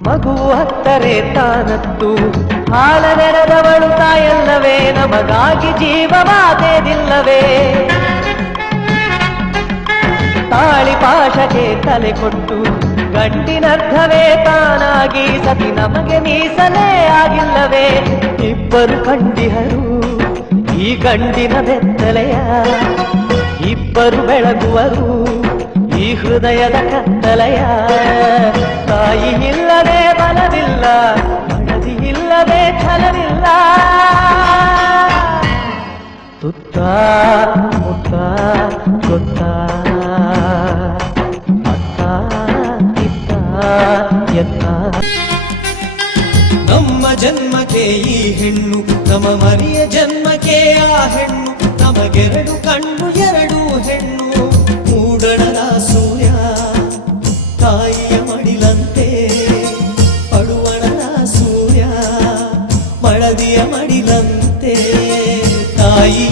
ಮಗು ಹತ್ತರೆ ತಾನತ್ತು ಹಾಲನೆರೆದವಳು ತಾಯಲ್ಲವೇ ನಮಗಾಗಿ ಜೀವವಾದೇದಿಲ್ಲವೇ ತಾಳಿ ಪಾಶಕ್ಕೆ ತಲೆ ಕೊಟ್ಟು ಗಂಡಿನರ್ಧವೇ ತಾನಾಗಿ ಸತಿ ನಮಗೆ ಮೀಸಲೇ ಆಗಿಲ್ಲವೇ ಇಬ್ಬರು ಕಂಡಿಹರು ಈ ಗಂಡಿನ ಬೆತ್ತಲೆಯ ಇಬ್ಬರು ಬೆಳಗುವರು ಈ ಹೃದಯದ ಕತ್ತಲೆಯ ತಾಯಿ ಇಲ್ಲದೆ ಬಲವಿಲ್ಲ ಮನದಿ ಇಲ್ಲದೆ ಛಲವಿಲ್ಲ ತುತ್ತ ಮುತ್ತ ಗೊತ್ತ ಅತ್ತ ಇತ್ತ ಎತ್ತ ನಮ್ಮ ಜನ್ಮಕ್ಕೆ ಈ ಹೆಣ್ಣು ನಮ್ಮ ಮರಿಯ ಜನ್ಮಕ್ಕೆ ಆ ಹೆಣ್ಣು ನಮಗೆರಡು ಕಣ್ಣು ಎರಡು ಹೆಣ್ಣು ಮೂಡಣದ ಸೂರ್ಯ ತಾಯಿಯ ಮಡಿಲಂತೆ ಪಡುವಣದ ಸೂರ್ಯ ಮಳದಿಯ ಮಡಿಲಂತೆ ತಾಯಿ